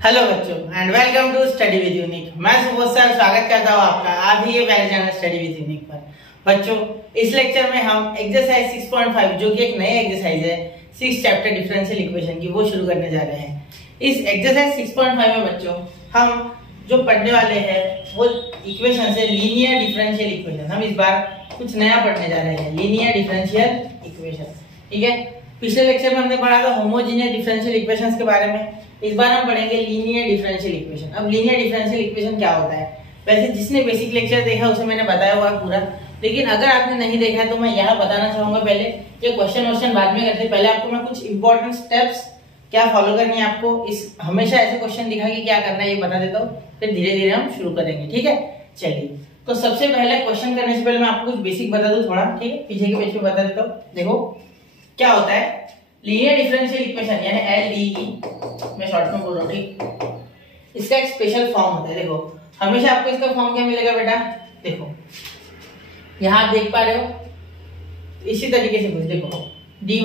Hello बच्चों and welcome to study with Unique. मैं Subodh sir स्वागत करता हूँ आपका आप ही ये मेरे चैनल स्टडी विद यूनिक पर। बच्चों इस लेक्चर में हम एक्सरसाइज 6.5 जो कि एक नई एक्सरसाइज है 6 चैप्टर डिफरेंशियल इक्वेशन की वो शुरू करने जा रहे हैं। इस एक्सरसाइज 6.5 में बच्चों हम जो पढ़ने वाले हैं वो इक्वेशन से लीनियर डिफरेंशियल इक्वेशन। हम इस बार कुछ नया पढ़ने जा रहे हैं, लीनियर डिफरेंशियल इक्वेशन। ठीक है, पिछले लेक्चर में हमने पढ़ा था होमोजेनियस डिफरेंशियल इक्वेशंस के बारे में। इस बार हम पढ़ेंगे लीनियर डिफरेंशियल इक्वेशन। अब लीनियर डिफरेंशियल इक्वेशन क्या होता है, वैसे जिसने बेसिक लेक्चर देखा उसे मैंने बताया हुआ पूरा, लेकिन अगर आपने नहीं देखा तो मैं यहाँ बताना चाहूंगा। पहले ये क्वेश्चन बाद में करते, पहले आपको मैं कुछ इंपॉर्टेंट स्टेप्स क्या फॉलो करनी है आपको, इस हमेशा ऐसे क्वेश्चन दिखा के क्या करना है ये बता देता हूँ, फिर धीरे धीरे हम शुरू करेंगे। ठीक है, चलिए। तो सबसे पहले क्वेश्चन करने से पहले मैं आपको कुछ बेसिक बता दूं थोड़ा। ठीक है, पीछे के पेज पे बता देता हूँ। देखो क्या होता है लीनियर डिफरेंशियल इक्वेशन यानी LDE, मैं शॉर्ट में बोल रहा हूँ। ठीक, इसका एक स्पेशल फॉर्म होता है। देखो हमेशा आपको इसका फॉर्म क्या मिलेगा बेटा, देखो यहाँ आप देख पा रहे हो इसी तरीके से कुछ, देखो dy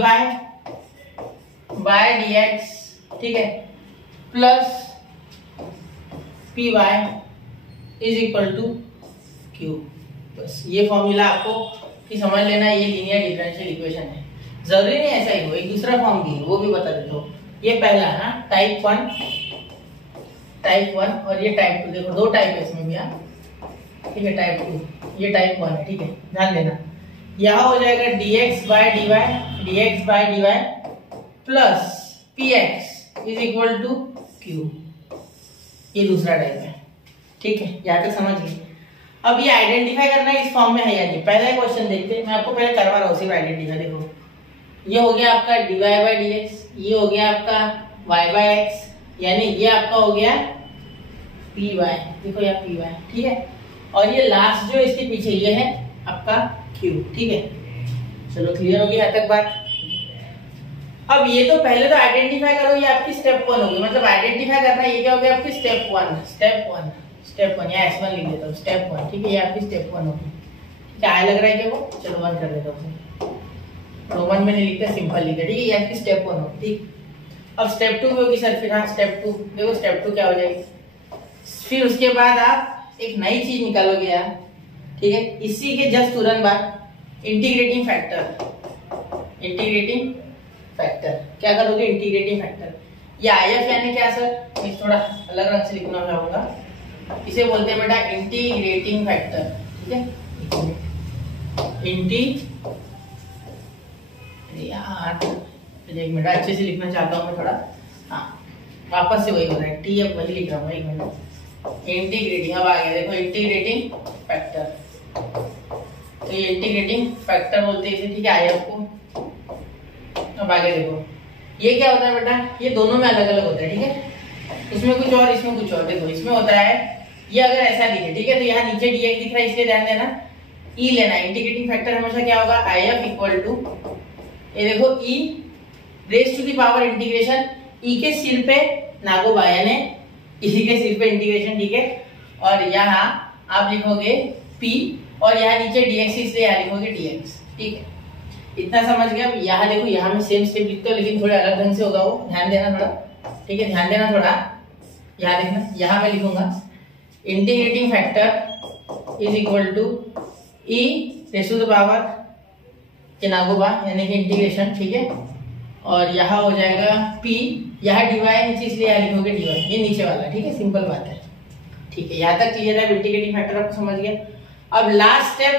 by dx, ठीक है, plus py is equal to q। बस ये फॉर्मूला आपको कि समझ लेना, ये लीनियर डिफरेंशियल इक्वेशन है। जरूरी नहीं ऐसा ही हो, एक दूसरा फॉर्म भी है वो भी बता देता हूँ। ये पहला है टाइप 1 और ये टाइप 2। देखो दो टाइप है इसमें भी। ठीक है, टाइप 2 ये टाइप 1 है। ठीक है, ध्यान देना। यहाँ हो जाएगा dx by dy plus px is equal to q। ये दूसरा टाइप है। ठीक है, यहाँ तक समझ गए। अब ये आइडेंटिफाई करना है इस फॉर्म में है या नहीं। पहला क्वेश्चन देखते हैं, मैं आपको पहले करवा रहा हूँ सिर्फ आइडेंटिफाई। देखो ये हो गया आपका dy by dx, ये हो गया आपका y by x, यानी ये आपका हो गया py। देखो यहाँ py, ठीक है, और ये लास्ट जो इसके पीछे ये है आपका q। ठीक है, चलो क्लियर हो गई यहाँ तक बात। अब ये तो पहले तो आइडेंटिफाई करो, ये आपकी स्टेप 1 होगी। मतलब आइडेंटिफाई करना ये क्या हो गया आपकी स्टेप 1 या S1 लिख देता हूँ, स्टेप 1। ठीक है, ये आपकी स्टेप 1 होगी। क्या आया लग रहा है क्या वो, चलो 1 कर देता हूँ। रोमन में नहीं लिखते, सिंपल लिखते। ठीक है, ये आपकी स्टेप 1 होगी। ठीक, अब स्टेप 2 होगी सर। फिर हाँ स्टेप 2, देखो स्टेप 2 क्या हो जाएगी। फिर उसके बाद आप एक नई चीज निकालोगे यार। ठीक है, इसी के जस्ट तुरंत बाद इंटीग्रेटिंग फैक्टर क्या करोगे, इंटीग्रेटिंग फैक्टर। ये IF यानी क्या सर, इस थोड़ा अलग रंग से लिखना चाहूंगा। इसे बोलते हैं बेटा इंटीग्रेटिंग फैक्टर। ठीक है, एक मिनट अच्छे से लिखना चाहता हूँ मैं थोड़ा। हाँ वापस से वही हो रहा है, टी अब वही लिख रहा हूँ। एक मिनट, इंटीग्रेटिंग। अब आ गया देखो इंटीग्रेटिंग फैक्टर। तो ये इंटीग्रेटिंग फैक्टर बोलते हैं इसे। ठीक है, IF को। अब आगे देखो ये क्या होता है बेटा, ये दोनों में अलग अलग होता है। ठीक है, इसमें कुछ और इसमें कुछ और। देखो इसमें होता है ये अगर ऐसा दिखे, ठीक है, तो यहाँ नीचे dx दिख रहा है, इसलिए ध्यान देना e लेना है। इंटीग्रेटिंग फैक्टर हमेशा क्या होगा, IF इक्वल टू, ये देखो e raise to the power integration e के सिर पे नागोबा यानी इसी के सिर पे इंटीग्रेशन। ठीक है, और यहाँ आप लिखोगे p और यहाँ नीचे dx, इसलिए यहाँ लिखोगे dx। ठीक है, इतना समझ गया। यहाँ देखो यहाँ में सेम स्टेप लिखते हो, लेकिन थोड़े अलग ढंग से होगा वो, ध्यान देना थोड़ा। ठीक है, ध्यान देना थोड़ा। यहाँ देखना, यहाँ मैं लिखूंगा integrating factor is equal to e raise to the power के नागोबा यानी कि इंटीग्रेशन। ठीक है, और यहाँ हो जाएगा p, यहाँ dy नीचे इसलिए यहाँ लिखोगे dy, ये नीचे वाला। ठीक है, सिंपल बात है। ठीक है, यहाँ तक क्लियर है। इंटीग्रेटिंग फैक्टर आपको समझ गया। अब लास्ट स्टेप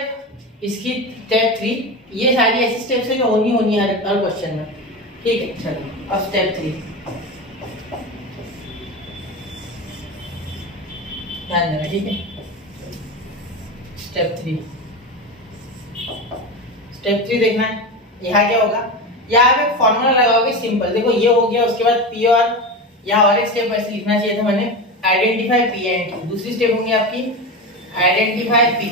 इसकी स्टेप 3। ये सारी ऐसी स्टेप्स है जो होनी है हर क्वेश्चन में। ठीक है, चलो अब स्टेप 3 ध्यान देना। ठीक है, स्टेप 3 देखना है। यहाँ क्या होगा, यहाँ आप एक फॉर्मूला लगाओगे सिंपल। देखो ये हो गया, उसके बाद P और यहाँ और एक स्टेप ऐसे लिखना चाहिए था मैंने, आइडेंटिफाई P एंड Q। दूसरी स्टेप होंगी आपकी आइडेंटिफाई P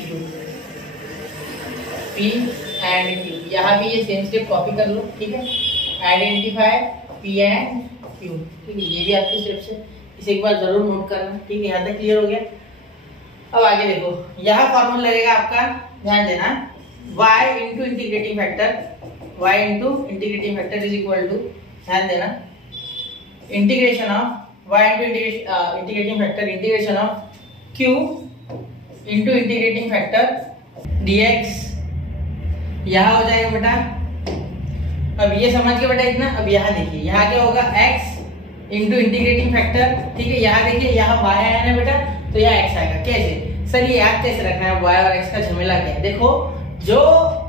एंड Q। यहाँ भी ये सेम स्टेप कॉपी कर लो। ठीक है, आइडेंटिफाई P एंड Q। ठीक है, ये भी आपकी स्टेप्स है, इसे एक बार जरूर नोट करना। ठीक है, यहाँ तक क्लियर हो गया। अब आगे देखो, यहाँ फॉर्मूला लगेगा आपका, ध्यान देना, y into integrating factor is equal to, ध्यान देना, integration of y into integrating factor integration of q into integrating factor dx, यहाँ हो जाएगा बेटा। अब ये समझ के बेटा इतना। अब यहाँ देखिए, यहाँ क्या होगा x इंटू इंटीग्रेटिंग फैक्टर, ठीक है। यहाँ देखिए, यहाँ y आया ना बेटा, तो यहाँ x आएगा। कैसे सर, ये याद कैसे रखना है, y और x का झमेला क्या है। देखो, जो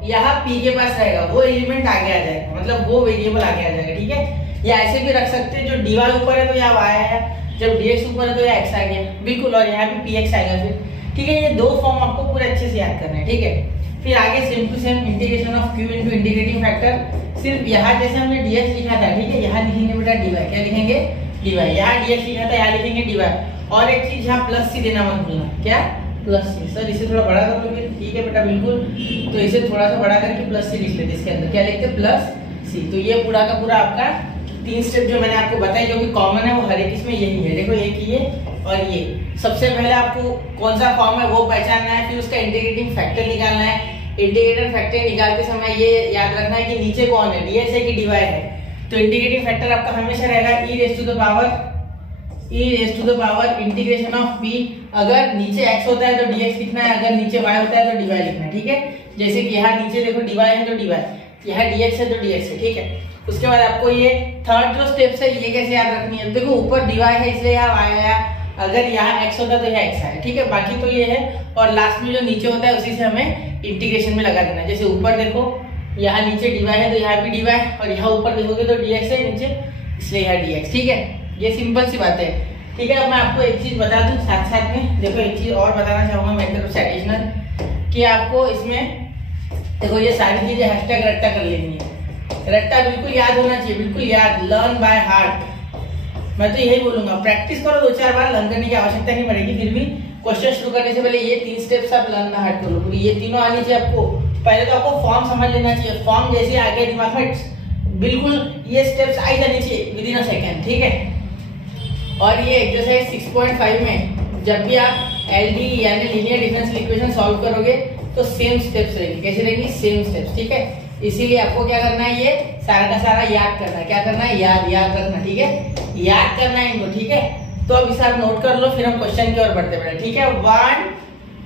यहाँ p के पास रहेगा वो एलिमेंट आगे आ जाएगा, मतलब वो वेरिएबल आगे आ जाएगा, ठीक है। या ऐसे भी रख सकते हैं, जो dy ऊपर है तो यहाँ y आया, जब dx ऊपर है तो यहाँ x आ गया, बिल्कुल। और यहाँ भी px आएगा फिर, ठीक है। ये दो फॉर्म आपको पूरे अच्छे से याद करना है, ठीक है। फिर आगे same to same integration of q into integrating factor, सिर्फ यहाँ जैसे हमने dx लिखा था, ठीक है, यहाँ लिखेंगे बेटा dy। क्या लिखेंगे, dy। यहाँ dx लिखा था, यहाँ लिखेंगे dy। और एक चीज यहाँ प्लस सी देना मत भूलना। क्या, प्लस सी। सर इसे थोड़ा बड़ा कर लो, ठीक है बेटा, बिल्कुल। तो इसे थोड़ा सा बड़ा करके प्लस सी लिख लेते, इसके अंदर क्या लिखते, प्लस सी। तो ये पूरा का पूरा आपका 3 स्टेप जो मैंने आपको बताया, जो कि कॉमन है, वो हर एक इसमें यही है। देखो, एक ये और ये। सबसे पहले आपको कौन सा फॉर्म है वो पहचानना है, फिर उसका इंटीग्रेटिंग फैक्टर निकालना है। इंटीग्रेटर फैक्टर निकालते समय ये याद रखना है कि नीचे कौन है, dx है कि dy है। तो इंटीग्रेटिंग फैक्टर आपका हमेशा रहेगा e raise to the power integration of p। अगर नीचे x होता है तो dx लिखना है, अगर नीचे y होता है तो dy लिखना है, ठीक है। जैसे कि यहाँ नीचे देखो dy है तो dy, यहाँ dx है तो dx है, ठीक है। उसके बाद आपको ये थर्ड जो स्टेप्स है ये कैसे याद रखनी है। देखो, ऊपर dy है इसलिए यहाँ y आया, अगर यहाँ x होता है तो यहाँ x है, ठीक है। बाकी तो ये है, और लास्ट में जो नीचे होता है उसी से हमें इंटीग्रेशन में लगा देना है। जैसे ऊपर देखो, यहाँ नीचे dy है तो यहाँ भी dy, और यहाँ ऊपर देखोगे तो dx है नीचे, इसलिए यहाँ dx, ठीक है। ये सिंपल सी बात है, ठीक है। अब मैं आपको एक चीज बता दूं साथ साथ में। देखो, एक चीज और बताना चाहूंगा मेरी तरफ से एडिशनल, कि आपको इसमें देखो ये सारी चीजें हैशटैग रट्टा कर लेनी है। रट्टा बिल्कुल याद होना चाहिए, बिल्कुल याद, लर्न बाय हार्ट। मैं तो यही बोलूंगा, प्रैक्टिस करो 2-4 बार, लर्न करने की आवश्यकता नहीं पड़ेगी। फिर भी क्वेश्चन शुरू करने से पहले ये 3 स्टेप्स आप लर्न बाय हार्ट करो, ये तीनों आनी चाहिए आपको। पहले तो आपको फॉर्म समझ लेना चाहिए, फॉर्म जैसे आ गया दिमाग में, बिल्कुल ये स्टेप्स आई जानी चाहिए विदिन अ सेकंड, ठीक है। और ये एक्सरसाइज 6.5 में जब भी आप एलडी यानी लीनियर डिफरेंशियल इक्वेशन सॉल्व करोगे तो सेम स्टेप्स रहेंगे। कैसे रहेंगी, सेम स्टेप्स, ठीक है। इसीलिए आपको क्या करना है, ये सारा का सारा याद करना है। क्या करना है, याद रखना, ठीक है, याद करना है इनको, ठीक है। तो अब इसे आप नोट कर लो, फिर हम क्वेश्चन की ओर बढ़ते बेटा, ठीक है। 1,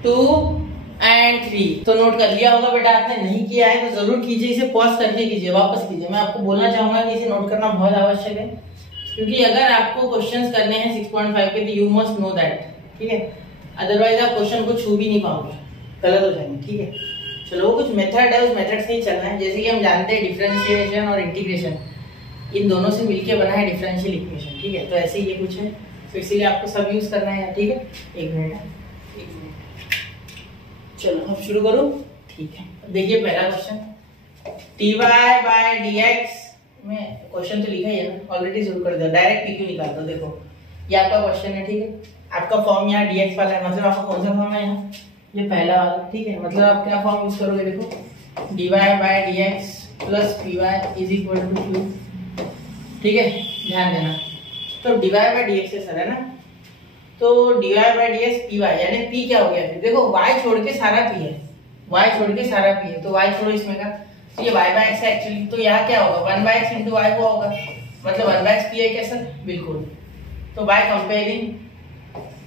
2 एंड 3 तो नोट कर लिया होगा बेटा आपने। नहीं किया है तो जरूर कीजिए, इसे पॉज करके कीजिए, वापस कीजिए। मैं आपको बोलना चाहूंगा कि इसे नोट करना बहुत आवश्यक है, क्योंकि अगर आपको क्वेश्चंस करने हैं 6.5 के तो यू मस्ट नो दैट, ठीक है। अदरवाइज आप क्वेश्चन को छू भी नहीं पाओगे, गलत हो जाएंगे, ठीक है। चलो, कुछ मेथड है, उस मेथड से ही चलना है। जैसे कि हम जानते हैं डिफरेंशिएशन और इंटीग्रेशन इन दोनों से मिलके बना है डिफरेंशियल इक्वेशन, ठीक है। तो ऐसे ही ये कुछ है, तो इसीलिए आपको सब यूज करना है, ठीक है। एक मिनट, चलो अब शुरू करो, ठीक है। देखिए पहला क्वेश्चन, dy बाय dx में क्वेश्चन तो लिखा ही है ना, ऑलरेडी शुरू कर दिया, डायरेक्ट pq निकाल दो। देखो, ये आपका क्वेश्चन है, ठीक है। आपका फॉर्म यहाँ dx वाला है, मतलब आपका कौन सा फॉर्म है यहाँ, ये पहला वाला, ठीक है। मतलब आप क्या फॉर्म यूज करोगे, देखो dy by dx plus py is equal to q, ठीक है, ध्यान देना। तो dy बाय dx है सर, है ना, तो dy बाय dx py, यानी p क्या हो गया फिर, देखो y छोड़ के सारा p है, y छोड़ के सारा p है, तो y छोड़ो इसमें का, तो ये y बाय x है एक्चुअली। तो यहाँ क्या होगा, 1 बाय x इंटू y हुआ होगा, मतलब 1 बाय x p है क्या सर, बिल्कुल। तो by comparing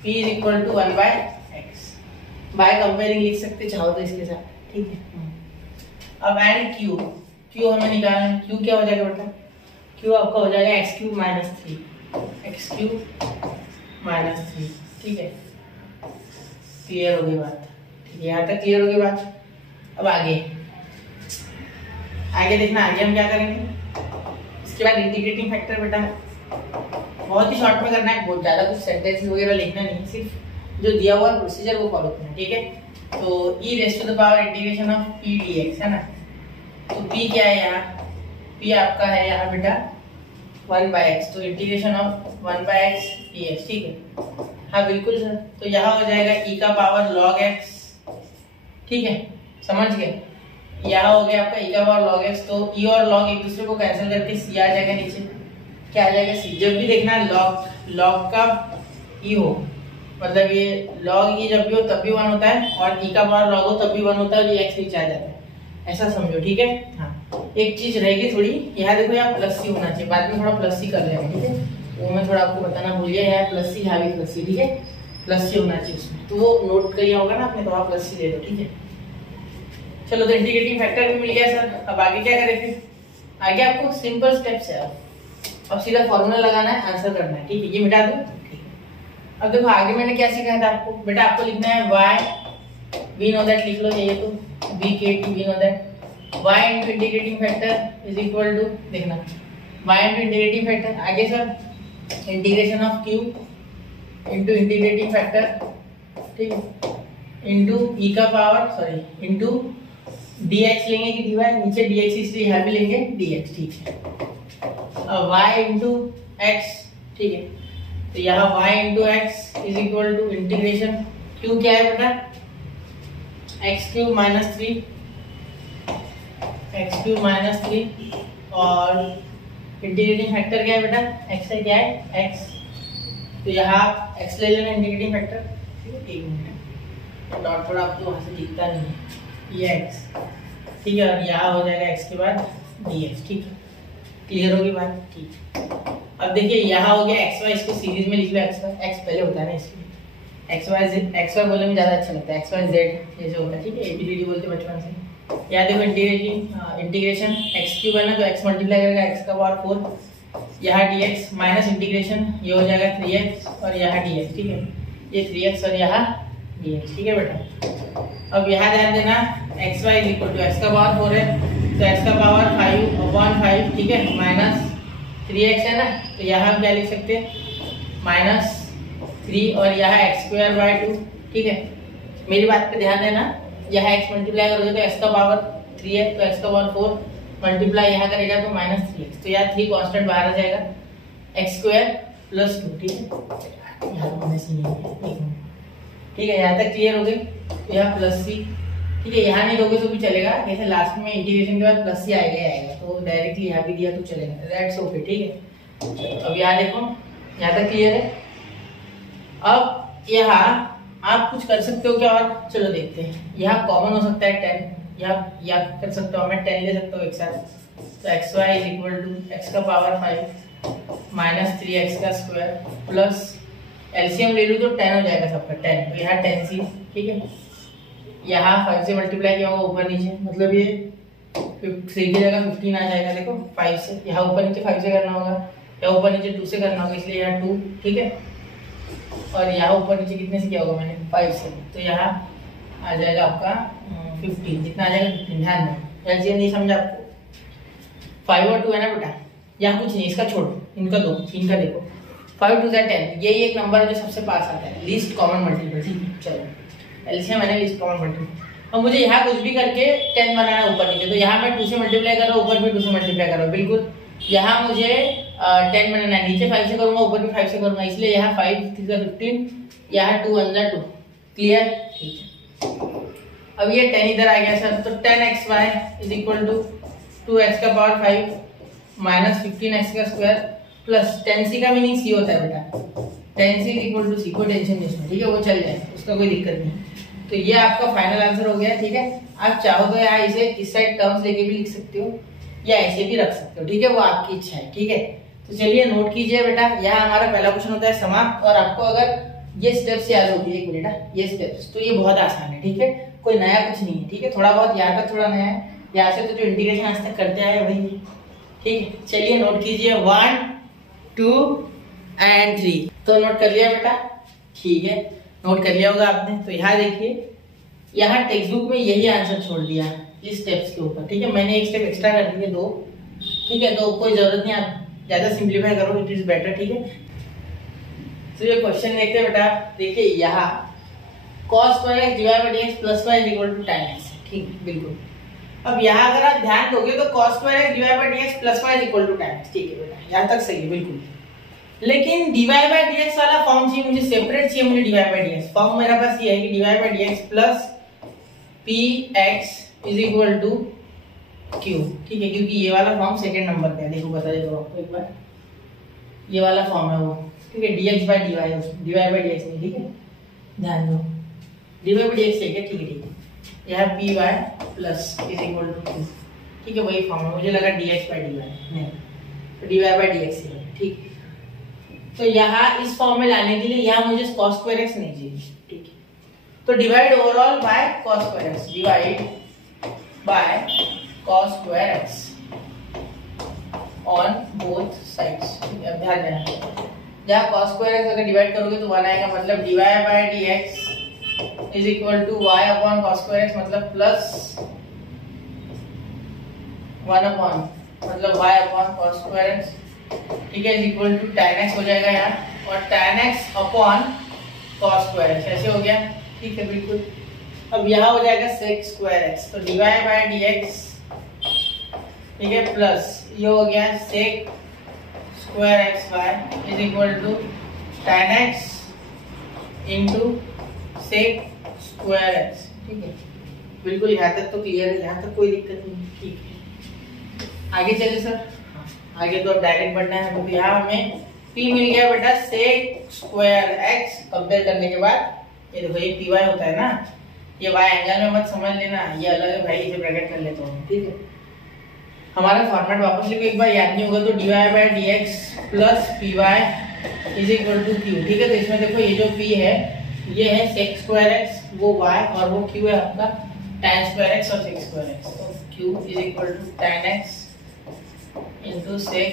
p is equal to 1 by x, by comparing लिख सकते चाहो तो इसके साथ, ठीक है। अब एंड q हमें निकालना है, q क्या हो जाएगा बेटा, q आपका हो जाएगा x क्यूब माइनस 3, ठीक है। क्लियर हो गई बात, ठीक है, यहाँ तक क्लियर हो गई बात। अब आगे देखना, आगे हम क्या करेंगे। इसके बाद इंटीग्रेटिंग फैक्टर बेटा बहुत ही शॉर्ट में करना है, बहुत ज्यादा कुछ सेंटेंस वगैरह लिखना नहीं, सिर्फ जो दिया हुआ प्रोसीजर वो फॉलो करना है, ठीक है। तो e raise to the power integration of p dx है ना, तो p क्या है यहाँ, p आपका है यहाँ बेटा 1 बाय x, तो integration of 1 by x dx, ठीक है। हाँ बिल्कुल सर, तो यहाँ हो जाएगा e का पावर log x, ठीक है, समझ गए। यहाँ हो गया आपका e का पावर log x, तो e और log एक दूसरे को कैंसिल करके c आ जाएगा नीचे, क्या आ जाएगा c। जब भी देखना log का e हो, मतलब ये log e जब भी हो तब भी 1 होता है, और e का पावर log हो तब भी 1 होता है, और ये x नीचे आ जाता है, ऐसा समझो, ठीक है। हाँ, एक चीज रहेगी थोड़ी, यहाँ देखो यहाँ प्लस सी होना चाहिए, बाद में थोड़ा प्लस सी कर लेंगे, ठीक है। वो मैं थोड़ा आपको बताना भूल गया। यहाँ प्लस सी, यहाँ भी प्लस सी, ठीक है, प्लस सी होना चाहिए उसमें, तो वो नोट किया होगा ना आपने, तो आप प्लस सी ले लो, ठीक है। चलो तो इंटीग्रेटिंग फैक्टर भी मिल गया सर। अब आगे क्या करें फिर? आगे आपको सिंपल स्टेप्स है, अब सीधा फॉर्मूला लगाना है, आंसर करना है, ठीक है। ये मिटा दो, ठीक है। अब देखो आगे मैंने क्या सिखाया था आपको, बेटा आपको लिखना है y, वी नो दैट लिख लो, ये तो v k t, we know that y into integrating factor is equal to, देखना y इंटू इंटीग्रेटिंग फैक्टर, आगे sir integration of q into integrating factor, ठीक है, इंटू e का पावर, सॉरी इंटू dx लेंगे कि dy, नीचे dx इसलिए यहाँ भी लेंगे dx, ठीक है। अब y इंटू x, ठीक है, तो यहाँ y into X is equal to integration q क्या है बेटा, X cube minus 3, X cube minus 3, और इंटीग्रेटिंग फैक्टर क्या है बेटा, x है, क्या है x, तो यहाँ x ले लेना इंटीग्रेटिंग फैक्टर, ठीक है। एक मिनट, डॉट थोड़ा आपको वहाँ से दिखता नहीं है, ये x, ठीक है, और यहाँ हो जाएगा x के बाद dx, ठीक है। क्लियर होगी बात, ठीक। अब देखिए यहाँ हो गया xy, इसको सीरीज में लिख लो, x पहले होता है ना इसलिए, xy बोलने में ज्यादा अच्छा लगता है, xy z जैसे होता है, ठीक है, एबीसीडी बोलते बचपन से। यहाँ देखो इंटीग्रेशन x क्यूब है ना, तो x मल्टीप्लाई करेगा x का पावर 4, यहाँ dx माइनस इंटीग्रेशन, ये हो जाएगा 3x और यहाँ dx, ठीक है, ये 3x और यहाँ dx, ठीक है बेटा। अब यहाँ ध्यान देना xy is equal to x का पावर 4 है, तो x का पावर 5/5, ठीक है, माइनस 3x है ना, तो यहाँ हम क्या लिख सकते हैं, माइनस 3, और यहाँ x²/2, ठीक है। मेरी बात पे ध्यान देना, यहाँ x मल्टीप्लाई करोगे तो x का पावर 3 है, तो x का पावर 4 मल्टीप्लाई यहाँ करेगा तो माइनस 3x, तो यहाँ 3 कांस्टेंट बाहर आ जाएगा, x²+2, ठीक है। यहाँ तो माइनस नहीं है, ठीक है, यहाँ तक क्लियर हो गई। तो यहाँ प्लस सी, ठीक है, यहाँ नहीं दोगे तो भी चलेगा, जैसे लास्ट में इंटीग्रेशन के बाद प्लस सी आएगा, तो डायरेक्टली यहाँ भी दिया तो चलेगा, दैट्स ओके, ठीक है। अब यहाँ देखो, यहाँ तक क्लियर है। अब यहाँ आप कुछ कर सकते हो क्या, और चलो देखते हैं। यहाँ कॉमन हो सकता है 10, या कर सकते हो, मैं 10 ले सकता हूँ एक साथ, तो xy is equal to x का पावर 5 माइनस 3x का स्क्वायर प्लस एलसीएम ले लूँ तो 10 हो जाएगा सबका 10, तो यहाँ 10c, ठीक है। यहाँ 5 से मल्टीप्लाई किया होगा ऊपर नीचे, मतलब ये 3 की जगह 15 आ जाएगा, देखो 5 से, यहाँ ऊपर नीचे 5 से करना होगा, या ऊपर नीचे 2 से करना होगा, इसलिए यहाँ 2, ठीक है, और यहाँ ऊपर नीचे कितने से किया होगा मैंने, 5 से, तो यहाँ आ जाएगा आपका 15, कितना आ जाएगा 15, ध्यान दो, एलसीएम नहीं समझा आपको, 5 और 2 है ना बेटा, यहाँ कुछ नहीं, इसका छोड़ो, इनका दो, इनका देखो, 5 2 10, यही एक नंबर जो सबसे पास आता है, लीस्ट कॉमन मल्टीपल, ठीक है। चलो एलसीएम मैंने लीस्ट कॉमन मल्टीपल, और मुझे यहाँ कुछ भी करके 10 बनाना है ऊपर नीचे, तो यहाँ मैं 2 से मल्टीप्लाई कर रहा हूँ, ऊपर भी 2 से मल्टीप्लाई कर रहा हूँ, बिल्कुल। यहाँ मुझे 10 बनाना है, नीचे 5 से करूंगा, ऊपर भी 5 से करूंगा, इसलिए यहाँ 5 3 का 15, यहाँ 2 अंदर 2, क्लियर, ठीक है। अब ये 10 इधर आ गया सर, तो 10xy is equal to 2x का पावर 5 माइनस 15x का स्क्वायर प्लस 10c का मीनिंग c होता है बेटा, 10c is equal to c, कोई टेंशन नहीं इसमें, ठीक है, वो चल जाए, उसका कोई दिक्कत नहीं। तो ये आपका फाइनल आंसर हो गया, ठीक है। आप चाहो तो यहाँ इसे इस साइड टर्म्स लेके भी लिख सकते हो, या ऐसे भी रख सकते हो, ठीक है, वो आपकी इच्छा है, ठीक है। तो चलिए नोट कीजिए बेटा, यहाँ हमारा पहला क्वेश्चन होता है समाप्त, और आपको अगर ये स्टेप्स याद होती है, एक मिनट, ये स्टेप्स, तो ये बहुत आसान है, ठीक है, कोई नया कुछ नहीं है, ठीक है, थोड़ा बहुत यहाँ तक थोड़ा नया है, यहाँ से तो जो इंटीग्रेशन आज तक करते आए वही, ठीक है। चलिए नोट कीजिए 1 2 and 3, तो नोट कर लिया बेटा, ठीक है, नोट कर लिया होगा आपने। तो यहाँ देखिए, यहाँ टेक्स्ट बुक में यही आंसर छोड़ दिया इस स्टेप्स के ऊपर, ठीक है, मैंने एक स्टेप एक्स्ट्रा कर दिए 2, ठीक है, तो कोई जरूरत नहीं, आप ज्यादा सिंप्लीफाई करो, इट इज बेटर, ठीक है। तो ये क्वेश्चन देखते हैं बेटा, देखिए यहाँ cos square x divide by dx plus y is equal to tan x, ठीक है, बिल्कुल। अब यहाँ अगर आप ध्यान दोगे तो cos square x divide by dx plus y is equal to tan x, ठीक है बेटा, यहाँ तक सही है बिल्कुल। लेकिन डिवाइड बाय dx वाला फॉर्म चाहिए मुझे, सेपरेट चाहिए मुझे डिवाइड बाय dx, फॉर्म मेरा पास ये है कि divide by dx plus px is equal to q, ठीक है, क्योंकि ये वाला फॉर्म सेकंड नंबर पे है, देखो बता देता हूँ आपको एक बार, ये वाला फॉर्म है वो, ठीक है, dx by dy, divide by dx नहीं, ठीक है, ध्यान दो, डिवाइड बाय dx ठीक है, ठीक है, ठीक है, यह py plus is equal to q, ठीक है, वही फॉर्म है, मुझे लगा dx बाय dy, नहीं, तो dy बाय dx है, ठीक। तो यहाँ इस फॉर्म में लाने के लिए यहाँ मुझे cos स्क्वायर एक्स नहीं चाहिए, ठीक है। तो divide overall by cos square X, divide by cos square X on both sides. अब ध्यान देना, जहाँ cos स्क्वायर एक्स अगर डिवाइड करोगे तो 1 आएगा, मतलब dy by dx is equal to y upon cos square X, मतलब प्लस 1 अपॉन मतलब y upon cos square X, ठीक है, is equal to tan x हो जाएगा यहाँ, और tan x upon cos square x ऐसे हो गया, ठीक है बिल्कुल। अब यहाँ हो जाएगा sec स्क्वायर एक्स, तो dy बाय dx, ठीक है, प्लस ये हो गया sec square X Y is equal to tan x into sec square X, ठीक है बिल्कुल। यहाँ तक तो क्लियर है, यहाँ तक कोई दिक्कत नहीं, ठीक है। आगे चले सर, आगे तो अब डायरेक्ट बढ़ना है। तो यहाँ हमें p मिल गया बेटा sec स्क्वायर x, कंपेयर करने के बाद ये देखो ये py होता है ना, ये y एंगल में मत समझ लेना, ये अलग है भाई, इसे ब्रैकेट कर लेता हूँ, ठीक है। हमारा फॉर्मेट वापस लिखो एक बार, याद नहीं होगा तो dy by dx plus py is equal to q, ठीक है। तो इसमें देखो ये जो p है ये है sec स्क्वायर x, वो y, और वो q है आपका tan स्क्वायर x और sec स्क्वायर x। तो q is equal to tan x into sec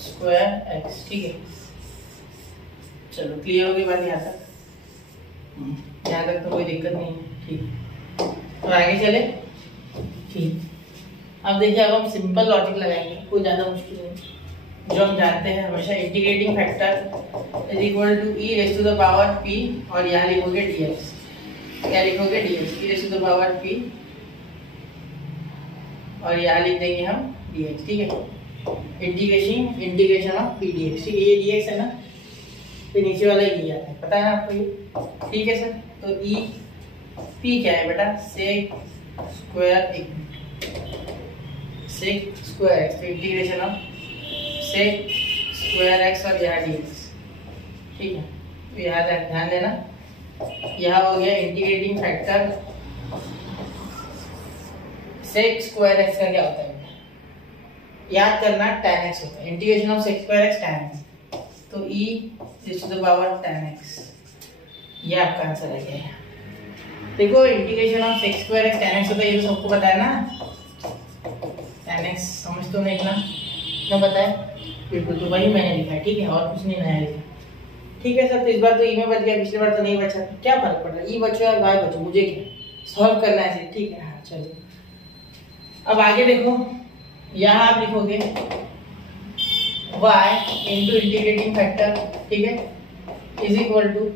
square x, ठीक है। चलो क्लियर हो गई बात यहाँ तक, यहाँ तक तो कोई दिक्कत नहीं है, ठीक। तो आगे चले, ठीक। अब देखिए, अब हम सिंपल लॉजिक लगाएंगे, कोई ज्यादा मुश्किल नहीं, जो हम जानते हैं हमेशा। Integrating factor is equal to e raise to the power p, और यहाँ लिखोगे dx, क्या लिखोगे dx, e raise to the power p, और यहाँ लिख देंगे हम dx, ठीक है। इंटीग्रेशन ऑफ p dx, ठीक है। ये dx है ना, तो नीचे वाला ये आता है, पता है ना आपको ये, ठीक है सर। तो e p क्या है बेटा, sec स्क्वायर एक्स, तो integration of sec square x और यहाँ dx, ठीक है। तो यहाँ ध्यान देना, यहाँ हो गया integrating factor sec square x का क्या होता है, याद करना tan x होता है, integration of sec square X tan x, तो e raise to the power tan x, ये आपका आंसर है क्या। देखो integration of sec square X tan x होता है, ये तो सबको पता है ना, tan x समझ तो नहीं ना, क्या पता है बिल्कुल, तो वही मैंने लिखा है, ठीक है, और कुछ नहीं नया लिखा, ठीक है सर। तो इस बार तो ई में बच गया, पिछली बार तो नहीं बचा, क्या फर्क पड़ रहा है, ई बचो या वाई बचो, मुझे क्या सॉल्व करना है, ठीक है। हाँ चलिए, अब आगे देखो, यहाँ आप लिखोगे y इंटू इंटीग्रेटिंग फैक्टर, ठीक है, इज इक्वल टू,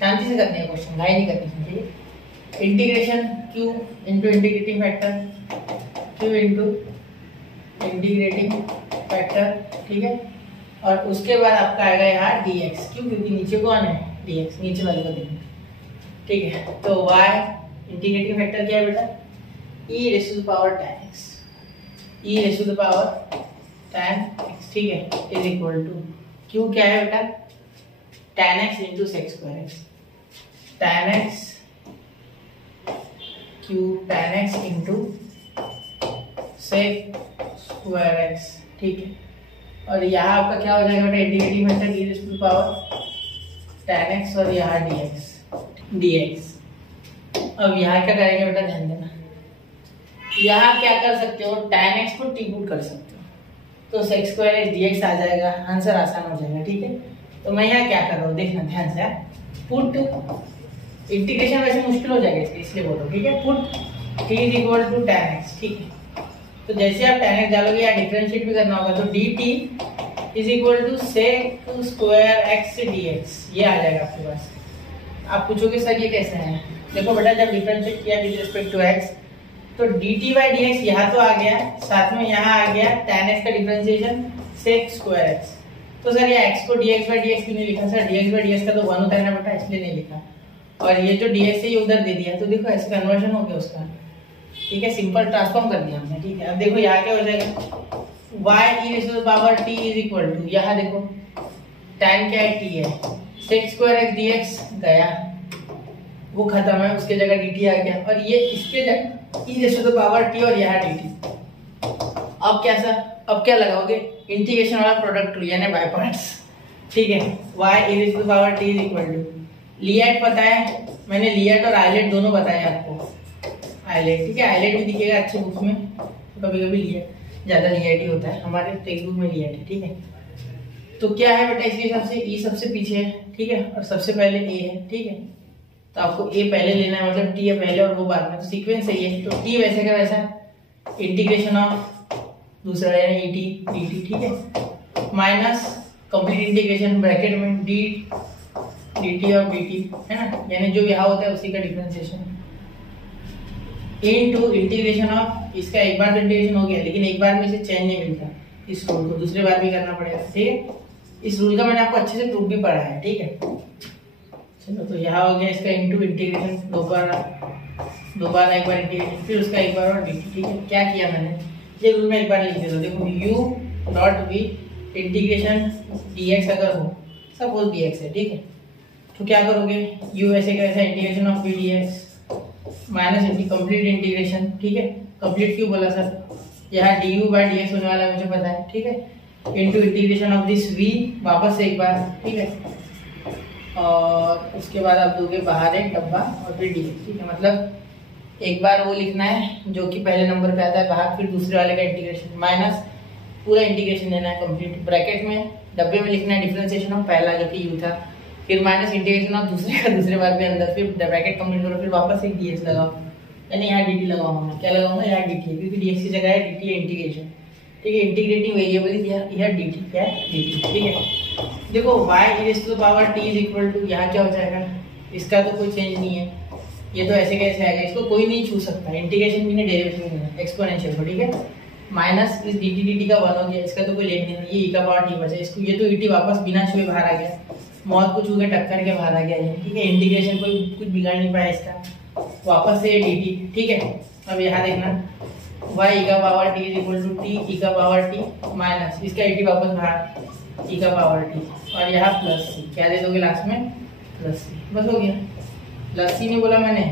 शांति से करने का क्वेश्चन, लाई नहीं करनी, ठीक है। Integration q into integrating factor, q into integrating factor, ठीक है। और उसके बाद आपका आएगा यहाँ dx, क्यों, क्योंकि नीचे कौन है dx, नीचे वाले को देंगे, ठीक है। तो y इंटीग्रेटिंग फैक्टर क्या है बेटा, e raise to the power tan x, e raise to the power tan x, ठीक है, इज इक्वल टू q क्या है बेटा, tan x into sec square x, tan x q tan x into sec square x, ठीक है। और यहाँ आपका क्या हो जाएगा बेटा, integrating factor e raise to the power tan x और यहाँ dx। अब यहाँ क्या करेंगे बेटा, ध्यान देना, यहाँ क्या कर सकते हो, tan x को t पुट कर सकते हो, तो sec स्क्वायर x dx आ जाएगा, आंसर आसान हो जाएगा, ठीक है। तो मैं यहाँ क्या कर रहा हूँ, देखना ध्यान से, पुट इंटीग्रेशन वैसे मुश्किल हो जाएगा इसलिए बोल रहा हूँ, ठीक है। Put t is equal to tan x, ठीक है। तो जैसे आप tan x डालोगे या डिफरेंशिएट भी करना होगा, तो dt is equal to sec square x dx, ये आ जाएगा आपके पास। आप पूछोगे सर ये कैसे है, देखो बेटा, जब डिफरेंशिएट किया विद रिस्पेक्ट टू x, तो dt बाई dx यहाँ तो आ गया, साथ में यहाँ आ गया tan x का डिफरेंशिएशन sec स्क्वायर x। तो सर ये x को dx बाई dx क्यों नहीं लिखा, सर dx बाई dx का तो 1 होता है ना बेटा, इसलिए नहीं लिखा, और ये जो dx है ये उधर दे दिया, तो देखो ऐसे कन्वर्जन हो गया उसका, ठीक है, सिंपल ट्रांसफॉर्म कर दिया हमने, ठीक है। अब देखो यहाँ क्या हो जाएगा, y e raise to the power t is equal to, यहाँ देखो tan क्या है, t है, sec स्क्वायर x dx गया, वो खत्म है, उसके जगह dt आ गया, और ये इसके जगह e raise to the power t और यहाँ dt। अब क्या सर, अब क्या लगाओगे, इंटीग्रेशन वाला प्रोडक्ट रूल यानी बाय पार्ट्स, ठीक है। y e raised to the power t is equal to लिएट पता है, मैंने लिएट और आइलेट दोनों बताए आपको। आइलेट ठीक है, आइलेट भी दिखेगा अच्छे बुक में, कभी कभी लिएट ज्यादा लिएट ही होता है, हमारे टेक्स्ट बुक में लिएट है। ठीक है, तो क्या है बेटा इसके हिसाब से ई सबसे पीछे है, ठीक है, और सबसे पहले ए है। ठीक है, तो आपको ए पहले लेना है, मतलब टी है पहले और वो बाद में, तो सीक्वेंस सही है। तो टी वैसे का वैसा इंटीग्रेशन ऑफ दूसरा यानी ई टी डी टी, ठीक है, माइनस कंप्लीट इंटीग्रेशन ब्रैकेट में डी डी टी और बी टी है ना, यानी जो यहाँ होता है उसी का डिफरेंशिएशन इनटू इंटीग्रेशन ऑफ, इसका एक बार तो इंटीग्रेशन हो गया लेकिन एक बार में इसे चेंज नहीं मिलता, इस रूल को दूसरे बार भी करना पड़ेगा। ठीक है, इस रूल का मैंने आपको अच्छे से प्रूफ भी पढ़ा है। ठीक है, चलो तो यहाँ हो गया इसका इनटू इंटीग्रेशन, दो बार एक बार इंटीग्रेशन, फिर उसका एक बार और डी टी। ठीक है, क्या किया मैंने, ये रूल में एक बार लिख देता हूँ, देखो u dot V integration dx अगर हो, सपोज dx है, ठीक है, तो क्या करोगे, u ऐसे कैसा integration of v dx minus complete integration. ठीक है, कंप्लीट क्यों बोला सर, यहाँ du बाय dx होने वाला है मुझे पता है। ठीक है, into integration of this v वापस से एक बार, ठीक है, और उसके बाद आप दोगे बाहर एक डब्बा और फिर dx। ठीक है, मतलब एक बार वो लिखना है जो कि पहले नंबर पे आता है बाहर, फिर दूसरे वाले का इंटीग्रेशन माइनस पूरा इंटीग्रेशन देना है कंप्लीट, ब्रैकेट में डब्बे में लिखना है डिफरेंशिएशन ऑफ पहला जो कि u था, फिर माइनस इंटीग्रेशन ऑफ दूसरे का दूसरे बार भी अंदर, फिर ब्रैकेट कंप्लीट करो, फिर वापस एक dx लगाओ, यानी यहाँ dt लगाऊंगा, क्या लगाऊंगा यहाँ dt, क्योंकि dx की जगह है dt है इंटीग्रेशन। ठीक है, इंटीग्रेटिंग वेरिएबल यह dt, क्या है dt। ठीक है, देखो y e raised to the power t is equal to, यहाँ क्या हो जाएगा, इसका तो कोई चेंज नहीं है, ये तो ऐसे कैसे आएगा, इसको कोई नहीं छू सकता, इंटीग्रेशन भी नहीं डेरिवेशन भी नहीं, एक्सपोनेंशियल को। ठीक है, माइनस इस dt dt का 1 हो गया, इसका तो कोई लेन नहीं, ये e का पावर t बचा, इसको ये तो et वापस बिना छुए बाहर आ गया, मौत को छू के टक्कर के बाहर आ गया ये। ठीक है, इंटीग्रेशन कोई कुछ बिगाड़ नहीं पाया इसका, वापस से dt। ठीक है, अब यहाँ देखना y e का power t is equal to t e का पावर t माइनस इसका et वापस बाहर e का पावर t, और यहाँ प्लस c, क्या दे दोगे लास्ट में, प्लस c, बस हो गया। प्लस c नहीं बोला मैंने,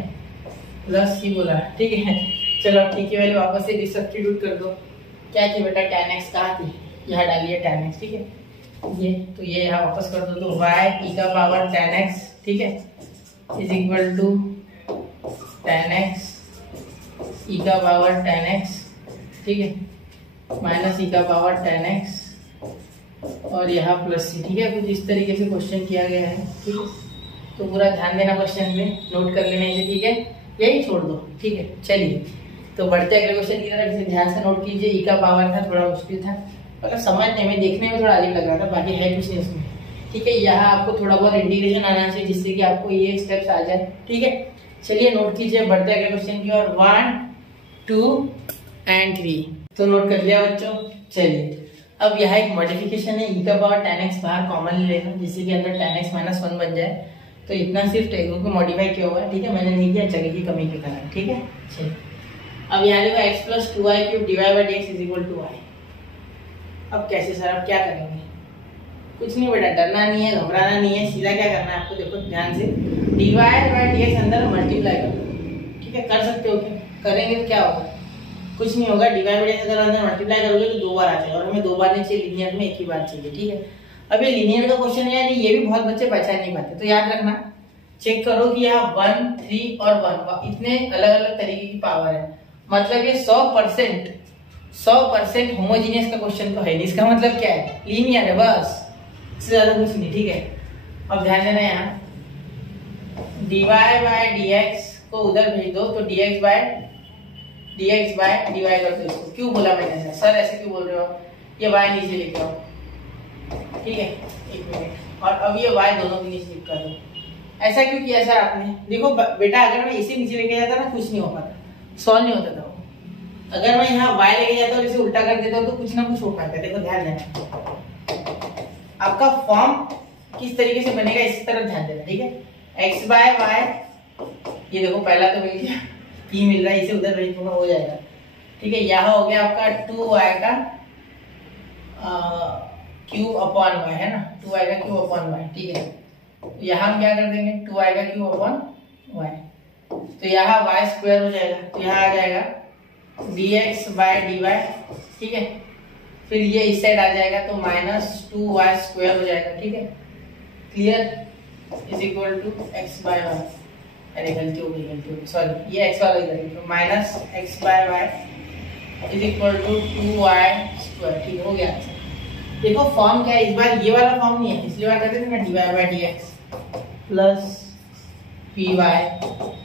प्लस c बोला। ठीक है, चलो अब t की वैल्यू वापस से सब्स्टिट्यूट कर दो, क्या की बेटा tan x कहाँ थी, यहाँ डालिए tan x। ठीक है, ये तो ये यहाँ वापस कर दो, तो y e का पावर tan x, ठीक है, is equal to tan x e का पावर tan x, ठीक है, माइनस e का पावर tan x और यहाँ प्लस c। ठीक है, कुछ इस तरीके से क्वेश्चन किया गया है। ठीक है, तो पूरा ध्यान देना क्वेश्चन में, नोट कर लेना इसे। ठीक है, यही छोड़ दो। ठीक है, चलिए तो बढ़ते अगले क्वेश्चन की तरफ, इसे ध्यान से नोट कीजिए। ई का पावर था, थोड़ा मुश्किल था, मतलब समझने में देखने में थोड़ा अजीब लग रहा था, बाकी है कुछ नहीं उसमें। ठीक है, यहाँ आपको थोड़ा बहुत इंटीग्रेशन आना चाहिए जिससे कि आपको ये स्टेप्स आ जाए। ठीक है, चलिए नोट कीजिए, बढ़ते अगले क्वेश्चन की ओर। 1 2 और 3 तो नोट कर लिया बच्चों। चलिए अब यहाँ एक मॉडिफिकेशन है, ई का पावर tan x बाहर कॉमन ले लेना, जिससे कि अंदर tan x माइनस 1 बन जाए। तो इतना सिर्फ टेबल को मॉडिफाई किया हुआ है। ठीक है, मैंने नहीं किया जगह की कमी के कारण। ठीक है, चलिए अब यहाँ देखो x plus 2y cube divide by dx is equal to y। अब कैसे सर, अब क्या करेंगे, कुछ नहीं बेटा, डरना नहीं है, घबराना नहीं है, सीधा क्या करना है आपको, देखो ध्यान से, डिवाइड बाई dx अंदर मल्टीप्लाई करो। ठीक है, कर सकते हो क्या, करेंगे तो क्या होगा, कुछ नहीं होगा। डिवाइड बाई dx अगर अंदर मल्टीप्लाई करोगे तो 2 बार आ जाएगा, और हमें 2 बार नहीं चाहिए, लीनियर में एक ही बार चाहिए। ठीक है, अब ये लीनियर का क्वेश्चन है, यानी ये भी बहुत बच्चे पहचान नहीं पाते, तो याद रखना, चेक करो कि यहाँ 1 3 और 1 इतने अलग अलग तरीके की पावर है, मतलब ये 100% होमोजीनियस का क्वेश्चन तो है नहीं। इसका मतलब क्या है, लीनियर है बस, इससे ज्यादा कुछ नहीं। ठीक है, अब ध्यान देना, यहाँ डिवाइड बाय dx को उधर भेज दो, तो dx बाय डिवाइड कर दो इसको। क्यों बोला मैंने ऐसा, सर ऐसे क्यों बोल रहे हो, ये y नीचे लेके आओ। ठीक है, एक मिनट, और अब ये y दोनों के नीचे लिख कर दो। ऐसा क्यों किया सर आपने, देखो बेटा, अगर मैं इसे नीचे लेके जाता ना, कुछ नहीं हो पाता, सॉल्व नहीं होता था। अगर मैं यहाँ y लेके जाता और इसे उल्टा कर देता हूँ तो कुछ ना कुछ हो पाता है। देखो ध्यान देना, आपका फॉर्म किस तरीके से बनेगा इस तरफ ध्यान देना। ठीक है, x बाय वाई, ये देखो पहला तो मिल गया, e मिल रहा है, इसे उधर भेज दूंगा, हो जाएगा। ठीक है, यहाँ हो गया आपका 2y का क्यूब अपॉन y, है ना, 2y का क्यूब अपॉन y। ठीक है, यहाँ हम क्या कर देंगे, 2y का क्यूब अपॉन y, तो यहाँ y स्क्वायर हो जाएगा, तो यहाँ आ जाएगा dx बाय dy। ठीक है, फिर ये इस साइड आ जाएगा तो -2y² हो जाएगा, ठीक है। Clear? Is equal to x/y। अरे गलती हो गई, सॉरी, ये x वाला इधर है, तो -x/y is equal to 2y²। ठीक हो गया। देखो फॉर्म क्या है इस बार, ये वाला फॉर्म नहीं है, इसलिए बात करते थे ना dy/dx plus py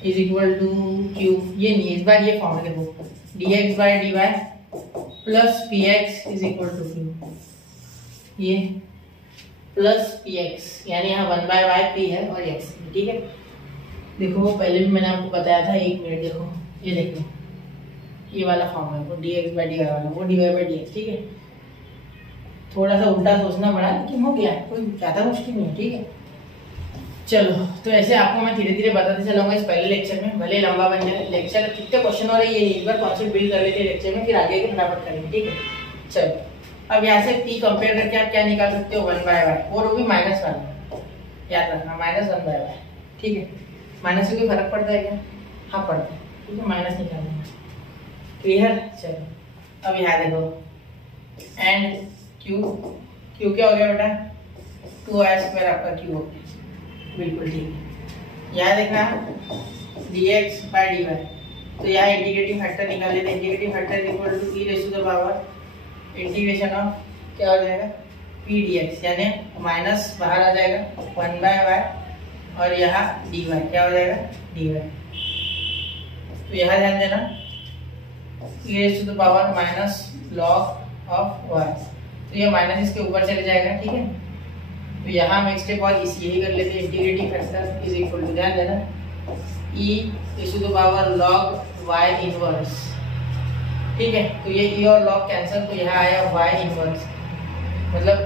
is equal to q। ये नहीं है इस बार, ये फॉर्म है। देखो dx/dy plus px is equal to q, ये प्लस px, यानी यहाँ 1/y p है और x, ठीक है। देखो पहले भी मैंने आपको बताया था, 1 मिनट देखो, ये देखो ये वाला फॉर्म है, वो dx/dy वाला, वो dy/dx, ठीक है। थोड़ा सा उल्टा सोचना पड़ा लेकिन हो गया, कोई ज़्यादा मुश्किल नहीं है, ठीक है। चलो तो ऐसे आपको मैं धीरे धीरे बताते चलूंगा इस पहले लेक्चर में, भले लंबा बन जाए लेक्चर। कितने क्वेश्चन हो रहे हैं ये एक बार कॉन्सेप्ट बिल्ड कर लेते हैं लेक्चर में, फिर आगे के फटाफट करेंगे, ठीक है। चलो अब यहाँ से p कंपेयर करके आप क्या निकाल सकते हो, 1/y, और वो भी -1, याद रखना -1/y, ठीक है। माइनस से कोई फर्क पड़ता है क्या? हाँ पड़ता है, ठीक है, माइनस निकालना। क्लियर? चलो अब यहाँ देखो एंड q क्या हो गया बेटा, 2y² आपका q हो गया, बिल्कुल ठीक है। यहाँ देखना dx/dy, तो यहाँ इंटीग्रेटिंग फैक्टर निकाल लेते हैं। Integrating factor equal to e⁻⁴ integration of क्या हो जाएगा p dx, यानी माइनस बाहर आ जाएगा 1/y और यहाँ dy क्या हो जाएगा dy। तो यहाँ ध्यान देना e⁻⁻ log ऑफ y, तो ये माइनस इसके ऊपर चले जाएगा, ठीक है। तो यहाँ हम एक स्टेप और यही कर लेते हैं, integrating factor is equal to, ध्यान देना e⁻⁻ log y इनवर्स, ठीक है। तो ये e और log कैंसिल, तो यहाँ आया y इनवर्स, मतलब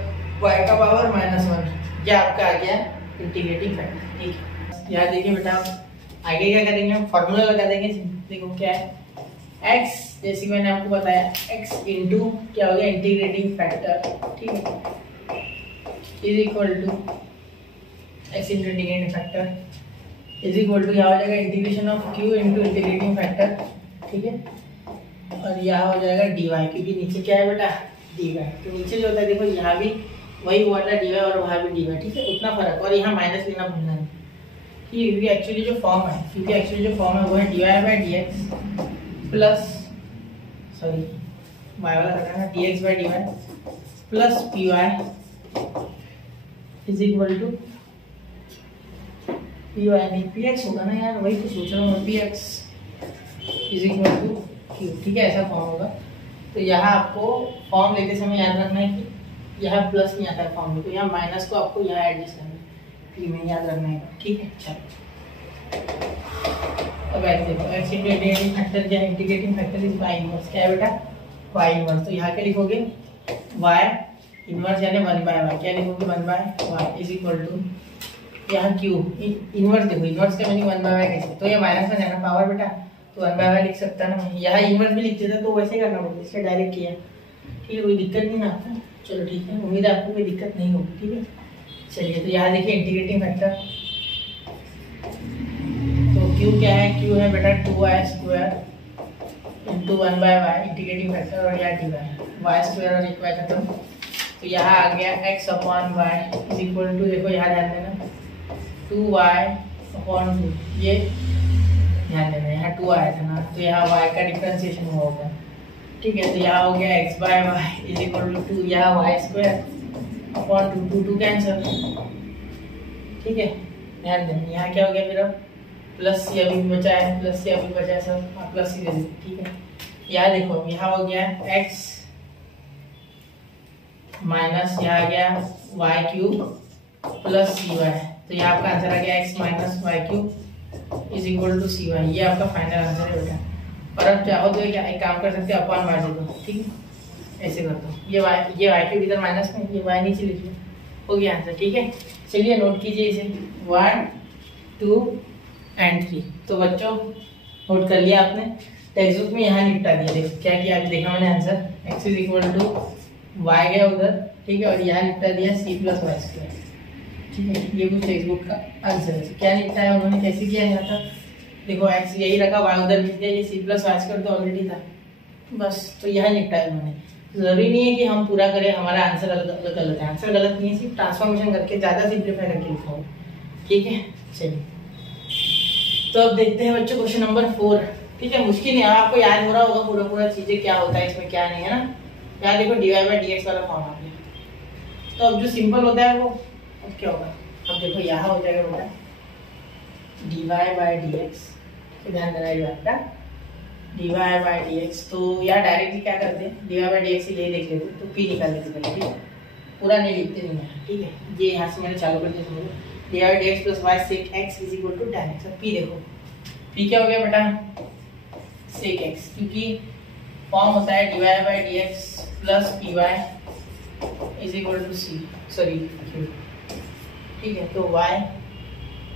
y का पावर -1, ये आपका आ गया इंटीग्रेटिंग फैक्टर, ठीक है। यहाँ देखिए बेटा आगे क्या करेंगे, हम फॉर्मूला लगा देंगे। देखो क्या है, x जैसे मैंने आपको बताया x इंटू क्या हो गया इंटीग्रेटिंग फैक्टर, ठीक है, is equal to x into integrating factor is equal to यहाँ हो जाएगा integration of q into integrating factor, ठीक है। और यहाँ हो जाएगा dy, क्योंकि नीचे क्या है बेटा dy, तो नीचे जो होता है देखो यहाँ भी वही हुआ था dy और वहाँ भी dy, ठीक है, उतना फर्क। और यहाँ माइनस लेना भूलना है, ठीक है, क्योंकि एक्चुअली जो फॉर्म है वो है dy/dx प्लस, सॉरी y वाला रखना है, dx/dy plus py is equal to py नहीं px होगा ना यार, वही तो सोच रहा हूँ, px is equal to q, ठीक है, ऐसा फॉर्म होगा। तो यहाँ आपको फॉर्म लेते समय याद रखना है कि यहाँ प्लस नहीं आता है फॉर्म में, तो यहाँ माइनस को आपको यहाँ एडजस्ट करना है, p में याद रखना है, ठीक है। चलो अब ऐसे देखो x इंटू इंटीग्रेटिंग फैक्टर क्या है, integrating factor is y inverse, क्या है बेटा y इनवर्स। तो यहाँ क्या लिखोगे y इनवर्स यानी 1/y, क्या लिखोगे 1/y इज इक्वल टू यहाँ q इनवर्स, देखो इनवर्स का मीनिंग 1/y कैसे, तो ये माइनस में जाना पावर बेटा, तो 1/y लिख सकता ना, यहाँ इनवर्स भी लिख देता तो वैसे करना पड़ता, इससे डायरेक्ट किया, ठीक है, कोई दिक्कत नहीं ना आपको। चलो ठीक है, उम्मीद है आपको कोई दिक्कत नहीं होगी, ठीक है। चलिए तो यहाँ देखिए इंटीग्रेटिंग फैक्टर, तो q क्या है, q है बेटा 2y² into 1/y integrating factor, और यहाँ dy y² और एक y खत्म, तो यहाँ आ गया x/y इज इक्वल टू, देखो यहाँ ध्यान देना 2y/2, ये ध्यान देना यहाँ 2 आया था ना, तो यहाँ y का डिफरेंशिएशन हुआ होगा, ठीक है। तो यहाँ हो गया x/y इज इक्वल टू 2, यहाँ y²/2, 2 कैंसिल, ठीक है। ध्यान देना यहाँ क्या हो गया, फिर अब प्लस c अभी बचा है, प्लस c अभी बचा है, सब प्लस c दे देते, ठीक है। यहाँ देखो यहाँ हो गया x माइनस यहाँ आ गया y³ प्लस cy, तो यहाँ आपका आंसर आ गया x minus y³ is equal to cy, ये आपका फाइनल आंसर है बेटा। और अब चाहो तो एक काम कर सकते हो, अपॉन y दे दो, ठीक है, ऐसे कर दो, ये y³ इधर माइनस में, ये y नीचे लिखिए, हो गया आंसर, ठीक है। चलिए नोट कीजिए इसे 1 2 एंड 3। तो बच्चों नोट कर लिया आपने, टेक्स्ट बुक में यहाँ निपटा दिया, देखो क्या किया अभी देखा मैंने answer, x is equal to y गया उधर, ठीक है, और यहाँ निपटा दिया c+y², ठीक है। ये कुछ टेक्स्ट बुक का आंसर है, क्या निपटाया उन्होंने, कैसे किया यहाँ था, देखो x यही रखा, y उधर लिख दिया, ये c+y² तो ऑलरेडी था, बस तो यहाँ निपटाया उन्होंने। जरूरी नहीं है कि हम पूरा करें, हमारा आंसर गलत है। आंसर गलत नहीं है, सिर्फ ट्रांसफॉर्मेशन करके ज़्यादा सिंप्लीफाई करके लिखा हो। ठीक है, चलिए तो अब देखते हैं बच्चों क्वेश्चन नंबर 4। ठीक है, मुश्किल नहीं है, आपको याद हो रहा होगा पूरा पूरा चीजें क्या होता है इसमें क्या नहीं है ना। यहाँ देखो dy बाई dx वाला फॉर्म आ गया। तो अब जो सिंपल होता है वो अब क्या होगा, अब देखो यहाँ हो जाएगा बेटा dy बाई dx, ध्यान देना ये बात का, dy बाई dx। तो यहाँ डायरेक्टली क्या करते हैं, dy बाई dx से ये देख लेते तो p निकाल लेते पहले। ठीक है, पूरा नहीं लिखते नहीं है। ठीक है, ये यहाँ से मैंने चालू कर दिया, समझो dy by dx plus y sec x is equal to tan x। p देखो p क्या हो गया बेटा sec x, क्योंकि फॉर्म होता है dy by dx plus py is equal to c sorry q। ठीक है, तो y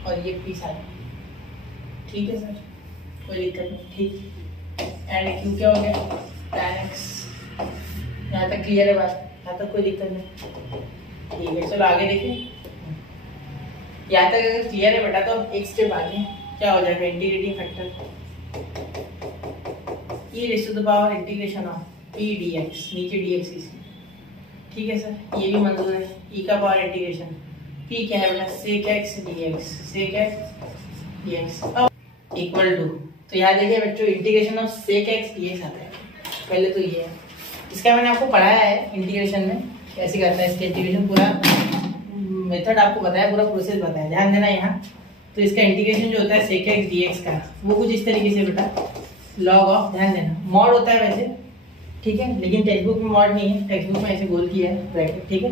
और ये p साइन। ठीक है सर, कोई दिक्कत नहीं। ठीक, एंड q क्या हो गया tan x। यहाँ तक क्लियर है बात, यहाँ तक कोई दिक्कत नहीं। ठीक है, चलो आगे देखिए। यहाँ तक अगर क्लियर है बेटा तो एक स्टेप आगे क्या हो जाएगा, integrating factor e raise to the power integration of p dx, नीचे dx इसी। ठीक है सर, ये भी मंजूर है। e का पावर इंटीग्रेशन p क्या है बेटा sec x dx, sec x dx अब इक्वल टू, तो यहाँ देखिए बच्चों integration of sec x dx आता है। पहले तो ये है, इसका मैंने आपको पढ़ाया है इंटीग्रेशन में कैसे करना है, इसके इंटीग्रेशन पूरा मेथड आपको बताया, पूरा प्रोसेस बताया, ध्यान देना यहाँ। तो इसका इंटीग्रेशन जो होता है sec x dx का वो कुछ इस तरीके से बेटा log ऑफ, ध्यान देना मॉड होता है वैसे। ठीक है, लेकिन टेक्स्ट बुक में मॉड नहीं है, टेक्स्ट बुक में ऐसे गोल किया है ब्रैकेट। ठीक है,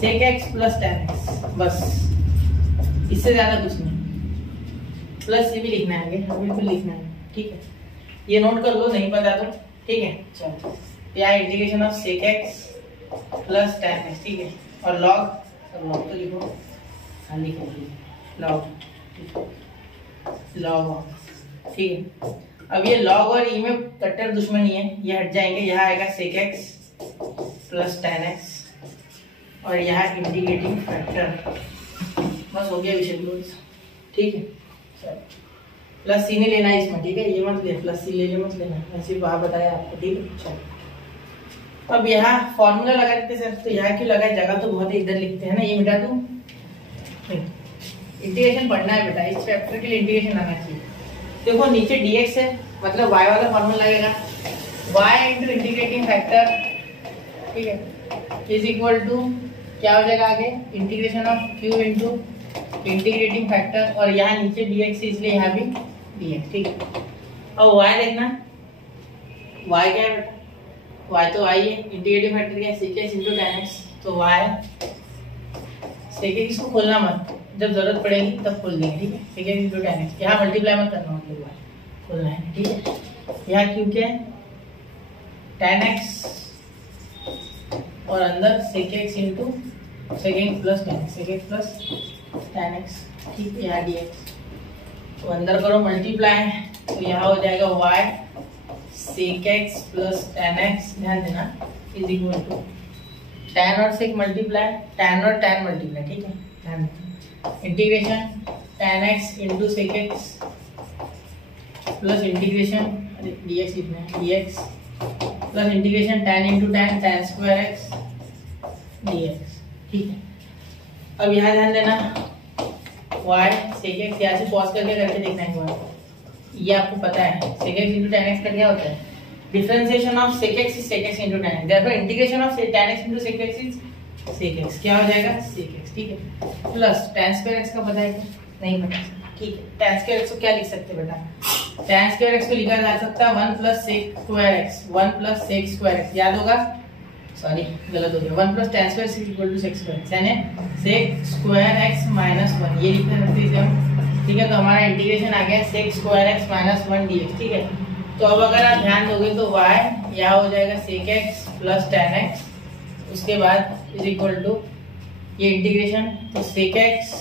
sec x plus tan x, बस इससे ज्यादा कुछ नहीं। प्लस ये भी लिखना है, आगे बिल्कुल लिखना है। ठीक है, ये नोट कर लो नहीं पता तो। ठीक है, चलो यहाँ integration of sec x plus tan x। ठीक है, और log तो लिखो, हाँ लिखो log। ठीक है, अब ये log और e में कट्टर दुश्मनी है, ये हट जाएंगे। यहाँ आएगा sec x plus tan x और यहाँ इंटीग्रेटिंग फैक्टर, बस हो गया विषय क्लोज। ठीक है, प्लस सी नहीं लेना है इसमें। ठीक है, ये मत ले, प्लस सी ले मत लेना, ऐसे बाहर बताया आपको। ठीक है, चलो अब यहाँ फॉर्मूला लगा देते सर। तो यहाँ क्यों लगा, जगह तो बहुत है, इधर लिखते हैं ना, ये मिटा दूं। इंटीग्रेशन पढ़ना है बेटा, इस चैप्टर के लिए इंटीग्रेशन आना चाहिए। देखो नीचे dx है, मतलब y वाला फॉर्मूला लगेगा, y इंटू इंटीग्रेटिंग फैक्टर। ठीक है, इज इक्वल टू क्या हो जाएगा आगे, integration of q into integrating factor, और यहाँ नीचे dx है इसलिए यहाँ भी dx। ठीक है, अब y देखना, y क्या है बेटा, y तो y है, इंटीग्रेटिंग फैक्टर क्या है sec x into tan x। तो y sec x को खोलना मत, जब जरूरत पड़ेगी तब खोल देंगे। ठीक है, sec x into tan x, यहाँ मल्टीप्लाई मत करना, मतलब y खोलना है। ठीक है, यहाँ q क्या है tan x और अंदर sec x into sec x plus tan x, sec x plus tan x। ठीक है, यहाँ dx, तो अंदर करो मल्टीप्लाई, तो यहाँ हो जाएगा y sec x plus tan x, ध्यान देना, इज इक्वल टू tan और sec मल्टीप्लाई, tan और tan मल्टीप्लाई। ठीक है, ध्यान देना, integration tan x into sec x plus integration dx लिखना है, dx plus integration tan into tan, tan square x dx। ठीक है, अब यहाँ ध्यान देना y sec x, यहाँ से पॉज करके देखना है, ये आपको पता है sec x into tan x का क्या होता है, differentiation of sec x is sec x into tan x, therefore integration of tan x into sec x is sec x, क्या हो जाएगा sec x। ठीक है, प्लस tan स्क्वायर x का पता है क्या, नहीं पता। ठीक है, tan स्क्वायर x को क्या लिख सकते हैं बेटा, tan स्क्वायर x को लिखा जा सकता है 1 plus sec square x, 1 plus sec square x, याद होगा, सॉरी गलत हो गया, 1 plus tan square x equal to sec square x, यानी sec स्क्वायर x माइनस 1, ये लिख सकते हैं हम। ठीक है, तो हमारा इंटीग्रेशन आ गया sec square x minus 1 dx। ठीक है, तो अब अगर आप ध्यान दोगे तो y यहाँ हो जाएगा sec x plus tan x, उसके बाद इज इक्वल टू ये इंटीग्रेशन, तो sec x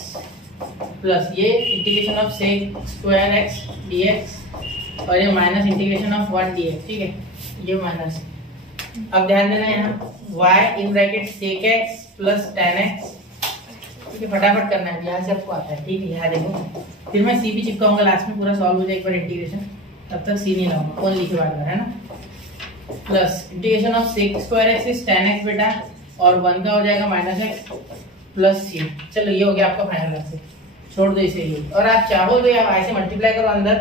प्लस ये integration of sec square x dx और ये माइनस इंटीग्रेशन ऑफ 1 dx। ठीक है, ये माइनस। अब ध्यान देना यहाँ y in bracket sec x plus tan x। ठीक है, फटाफट करना है, यहाँ से आपको आता है। ठीक है, यहाँ देखो, फिर मैं सी भी चिपकाऊंगा लास्ट में, पूरा सॉल्व हो जाए एक बार इंटीग्रेशन, तब तक सी नहीं लाऊंगा, कौन लिखे बार है ना। Plus integration of sec square x is tan x बेटा, और 1 का हो जाएगा -x प्लस c। चलो ये हो गया आपका फाइनल आंसर, छोड़ दो इसे ये। और आप चाहो तो आप ऐसे मल्टीप्लाई करो अंदर,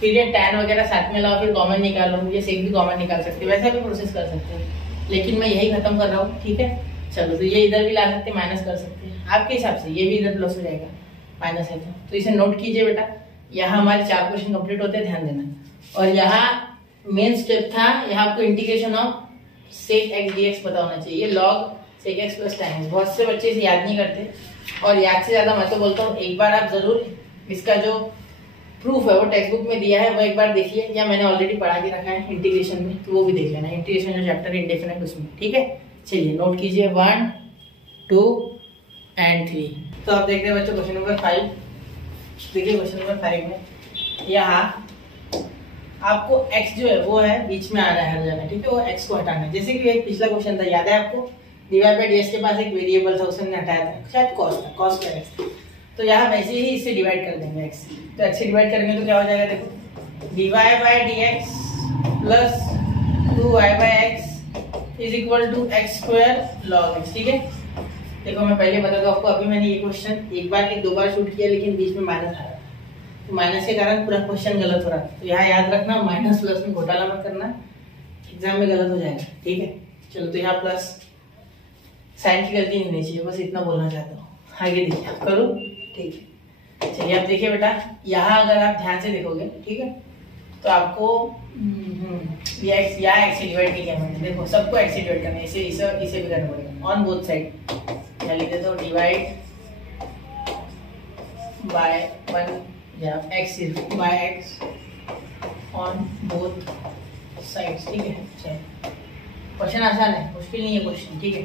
फिर ये tan वगैरह साथ में लाओ, फिर कॉमन निकालो, ये सेक भी कॉमन निकाल सकते हो, वैसा भी प्रोसेस कर सकते हो, लेकिन मैं यही खत्म कर रहा हूँ, ठीक है। चलो तो ये इधर भी ला सकते हैं, माइनस कर सकते हैं आपके हिसाब से, ये भी इधर प्लस हो जाएगा, माइनस है तो इसे नोट कीजिए बेटा। यहाँ हमारे 4 क्वेश्चन कंप्लीट होते हैं, ध्यान देना। और यहाँ मेन स्टेप था, यहाँ आपको integration of sec x dx पता होना चाहिए, log sec x plus tan x। बहुत से बच्चे इसे याद नहीं करते, और याद से ज्यादा मैं तो बोलता हूँ एक बार आप जरूर इसका जो प्रूफ है वो टेक्स्ट बुक में दिया है वो एक बार देखिए, या मैंने ऑलरेडी पढ़ा के रखा है इंटीग्रेशन में, तो वो भी देख लेना, इंटीग्रेशन जो चैप्टर इंडेफिनिट उसमें, ठीक है। चलिए नोट कीजिए 1, 2 एंड 3। तो आप देख रहे हैं बच्चों क्वेश्चन नंबर 5। देखिए क्वेश्चन नंबर 5 में यहाँ आपको x जो है वो है बीच में आ रहा है हर जगह, ठीक है, वो x को हटाना है। जैसे कि एक पिछला क्वेश्चन था, याद है आपको, dy बाई dx के पास एक वेरिएबल था, उसने हटाया था, शायद कॉस था, कॉस स्क्वायर x। तो यहाँ वैसे ही इससे डिवाइड कर देंगे x, तो x से डिवाइड करेंगे तो क्या हो जाएगा, देखो dy by dx plus 2y by x is equal to x square log x, ठीक है। देखो मैं पहले बता दूं आपको, अभी मैंने ये क्वेश्चन एक बार नहीं 2 बार शूट किया, लेकिन बीच में माइनस आ रहा था, तो माइनस के कारण पूरा क्वेश्चन गलत हो रहा था। तो यहाँ याद रखना, माइनस प्लस में घोटाला मत करना, एग्जाम में गलत हो जाएगा, ठीक है। चलो तो यहाँ प्लस साइन की गलती नहीं होनी चाहिए, बस इतना बोलना चाहता हूँ। आगे देखिए आप करो, ठीक है। चलिए आप देखिए बेटा, यहाँ अगर आप ध्यान से देखोगे, ठीक है, तो आपको ये x या x से डिवाइड नहीं किया मैंने, देखो सबको x से डिवाइड करना है, इसे भी करना पड़ेगा ऑन बोथ साइड। क्या लिख देता हूँ, डिवाइड बाय 1 या x by x on both sides, ठीक है। चलो क्वेश्चन आसान है, मुश्किल नहीं है क्वेश्चन, ठीक है।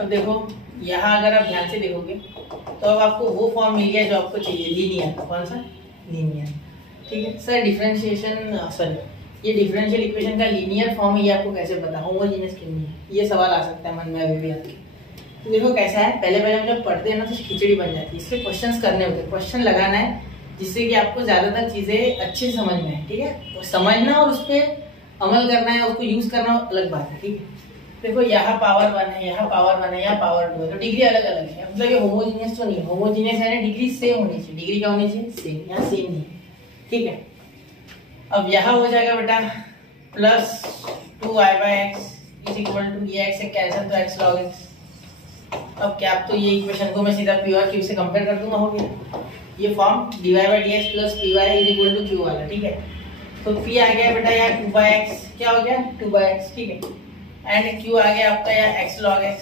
अब देखो यहाँ अगर आप ध्यान से देखोगे तो अब आपको वो फॉर्म मिल गया जो आपको चाहिए, लीनियर। कौन सा, लीनियर, ठीक है। सर डिफरेंशिएशन, सॉरी ये डिफरेंशियल इक्वेशन का लीनियर फॉर्म ये आपको कैसे पता, होमोजेनियस क्यों नहीं है, ये सवाल आ सकता है मन में अभी भी आपके। तो देखो कैसा है, पहले हम जब पढ़ते हैं ना तो खिचड़ी बन जाती है, इसके क्वेश्चंस करने होते हैं, क्वेश्चन लगाना है जिससे कि आपको ज्यादातर चीजें अच्छे से समझ में आए, ठीक है। तो समझना और उस पर अमल करना है, उसको यूज करना अलग बात है, ठीक है। देखो यहाँ पावर 1 है, यहाँ पावर 1 है, यहाँ पावर 2 है, तो डिग्री अलग अलग है, मतलब ये होमोजेनियस तो नहीं है। होमोजेनियस है ना, डिग्री सेम होनी चाहिए, डिग्री क्या होनी चाहिए, सेम, यहाँ सेम नहीं है, ठीक है। अब यहाँ हो जाएगा बेटा plus 2y by x is equal to, ये x से कैंसिल तो x log x। अब क्या, अब तो ये इक्वेशन को मैं सीधा p और q से कंपेयर कर दूंगा, हो गया ये form dy by dx plus py is equal to q वाला, ठीक है। तो p आ गया बेटा यहाँ 2 बाई एक्स, क्या हो गया 2 बाई एक्स, ठीक है, एंड q आ गया आपका यहाँ x log x।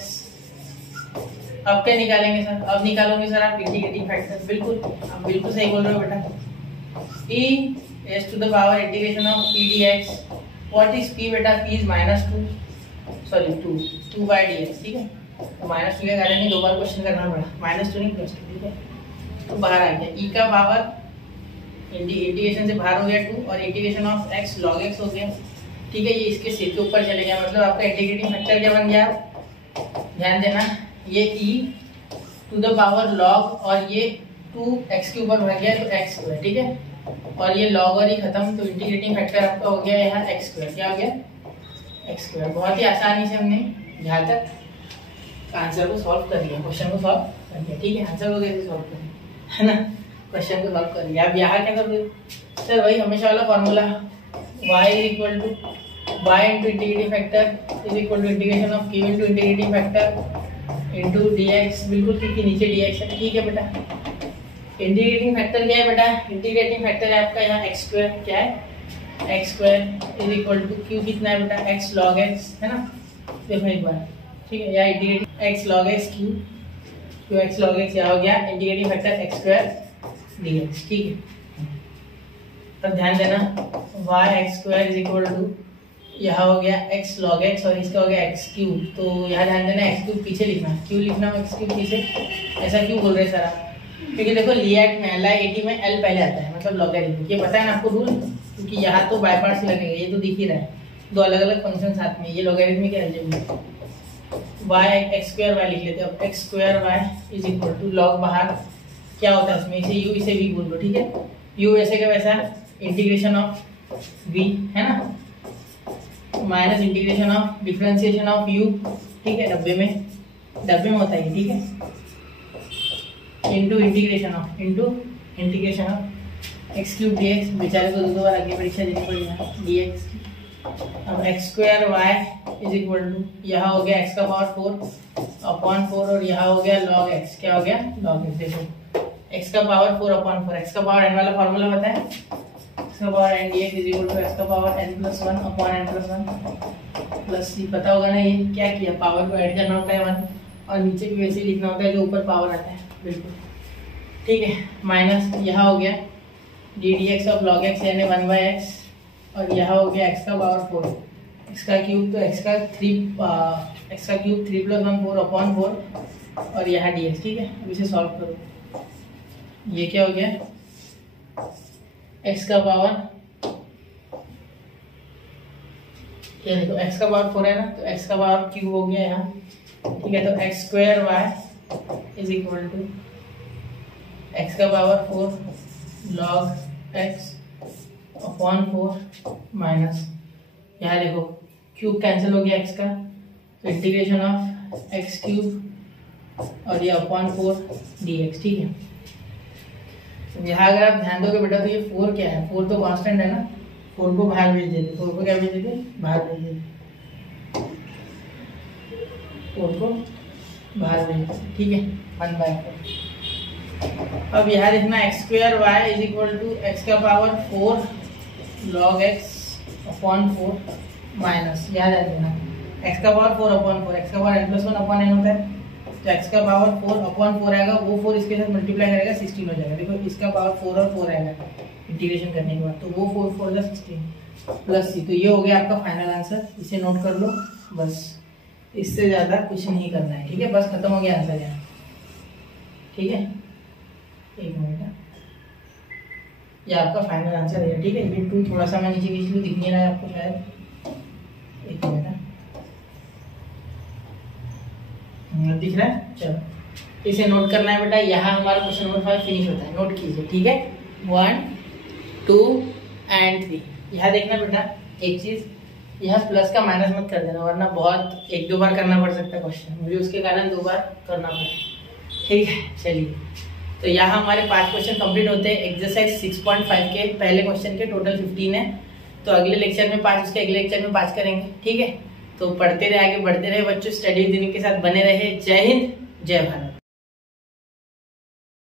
अब क्या निकालेंगे सर, अब निकालोगे सर आप इंटीग्रेटिंग फैक्टर, बिल्कुल आप बिल्कुल सही बोल रहे हो बेटा। p raised to the power integration of p dx, what is p बेटा, p is -2 by dx, ठीक है। तो -2 के कारण ही 2 बार क्वेश्चन करना पड़ा, -2 नहीं +2, ठीक है। तो बाहर आ गया e का पावर इंटीग्रेशन से बाहर हो गया 2, और integration of x log x हो गया, ठीक है। ये इसके सिर के ऊपर चले गया, मतलब आपका इंटीग्रेटिंग फैक्टर क्या बन गया, ध्यान देना, ये e to the power log और ये 2x के ऊपर भर गया तो x स्क्वायर, ठीक है। और ये log और ये खत्म, तो इंटीग्रेटिंग फैक्टर आपका हो गया यहाँ x स्क्वायर, क्या हो गया x स्क्वायर। बहुत ही आसानी से हमने यहाँ तक आंसर को सॉल्व कर लिया, क्वेश्चन को सॉल्व कर लिया, ठीक है। आंसर को कैसे सॉल्व करें, है ना, क्वेश्चन को सॉल्व कर लिया। अब यहाँ क्या करोगे सर, वही हमेशा वाला formula, y is equal to y into integrating factor is equal to integration of q into integrating factor into dx, बिल्कुल क्योंकि नीचे dx है, ठीक है बेटा। इंटीग्रेटिंग फैक्टर क्या है बेटा, इंटीग्रेटिंग फैक्टर है आपका यहाँ x स्क्वायर, क्या है x square is equal to q कितना है बेटा x log x, है ना। देखो एक बार, ठीक है, यहाँ integrating x log x q x log x यहाँ हो गया integrating factor x square dx, ठीक है। तब ध्यान देना y x square is equal to, यहाँ हो गया x log x और इसका हो गया x क्यूब, तो यहाँ ध्यान देना x क्यूब पीछे लिखना, q लिखना x क्यूब पीछे, ऐसा क्यों बोल रहे सर आप, क्योंकि देखो लिएट में LIAT में L पहले आता है, मतलब लॉगरिथम, ये पता है ना आपको रूल, क्योंकि यहाँ तो बाय पार्ट्स लगेगा, ये तो दिख ही रहा है, दो अलग अलग फंक्शन साथ में, ये logarithmic algebra. y x square y लिख लेते हैं, अब x square y is equal to log बाहर क्या होता है उसमें, इसे u इसे v बोल दो, ठीक है। u वैसे का वैसा इंटीग्रेशन ऑफ v, है ना, minus integration of differentiation of u, ठीक है, डब्बे में होता है, ठीक है, into integration of x cube d x, बेचारे को दो बार आगे परीक्षा देनी पड़ेगी डी एक्स। अब x square y is equal to, यहाँ हो गया एक्स का पावर 4 अपॉन 4 और यहाँ हो गया लॉग एक्स, क्या हो गया लॉग एक्स। देखो एक्स का पावर 4 अपॉन 4, एक्स का पावर एन वाला फॉर्मूला पता है, एक्स का power n d x is equal to x का power n plus 1 upon n plus 1 plus ये पता होगा ना, ये क्या किया, पावर को ऐड करना होता है 1 और नीचे भी वैसे ही लिखना होता है जो ऊपर पावर आता है, बिल्कुल ठीक है। माइनस यहाँ हो गया D D x of log x यानी 1/x और यहाँ हो गया एक्स का पावर 4, एक्स का क्यूब तो एक्स का क्यूब 3 + 1 4 अपॉन 4 और यहाँ डी एक्स, ठीक है। अब इसे सॉल्व करो, ये क्या हो गया एक्स का पावर, ये देखो एक्स का पावर 4 है ना, तो एक्स का पावर क्यूब हो गया यहाँ, ठीक है। तो x square y is equal to x का power 4 log x upon 4 minus यहाँ देखो क्यूब कैंसिल हो गया एक्स का, तो इंटीग्रेशन ऑफ एक्स क्यूब और ये अपॉन 4 डी एक्स, ठीक है। यहाँ अगर आप ध्यान दोगे बेटा तो ये 4 क्या है, 4 तो कांस्टेंट है ना, 4 को बाहर भेज देते, 4 को क्या भेज देते, बाहर भेज देते, 4 को बाहर भेज देते, ठीक है 1/4। अब यहाँ देखना x square y is equal to x का power 4 log x upon 4 minus, याद रखना एक्स का पावर 4 अपॉन 4, एक्स का पावर n + 1 अपॉन n होता है, तो एक्स का पावर 4 अपॉन 4 आएगा, वो 4 इसके साथ मल्टीप्लाई करेगा 16 हो जाएगा। देखो इसका पावर 4 और 4 आएगा इंटीग्रेशन करने के बाद, तो वो 4 4 + 16 प्लस c, तो ये हो गया आपका फाइनल आंसर, इसे नोट कर लो बस, इससे ज़्यादा कुछ नहीं करना है, ठीक है, बस खत्म हो गया आंसर यहाँ, ठीक है। एक मिनट, ये आपका फाइनल आंसर है, ठीक है। ये 2 थोड़ा सा मैं नीचे खींच लूँ, दिख नहीं रहा है आपको शायद, एक मिनट दिख रहा है, चलो इसे नोट करना है बेटा। यहाँ हमारा क्वेश्चन नंबर 5 फिनिश होता है, नोट कीजिए, ठीक है। 1 2 और 3, यहाँ देखना बेटा एक चीज, यहाँ प्लस का माइनस मत कर देना, वरना बहुत 1-2 बार करना पड़ सकता है क्वेश्चन, मुझे उसके कारण 2 बार करना पड़ा, ठीक है। चलिए, तो यहाँ हमारे 5 क्वेश्चन कंप्लीट होते हैं एक्सरसाइज 6.5 के, पहले क्वेश्चन के टोटल 15 है, तो अगले लेक्चर में 5, उसके अगले लेक्चर में 5 करेंगे, ठीक है। तो पढ़ते रहे, आगे बढ़ते रहे बच्चों, स्टडी दिनों के साथ बने रहे। जय हिंद, जय भारत।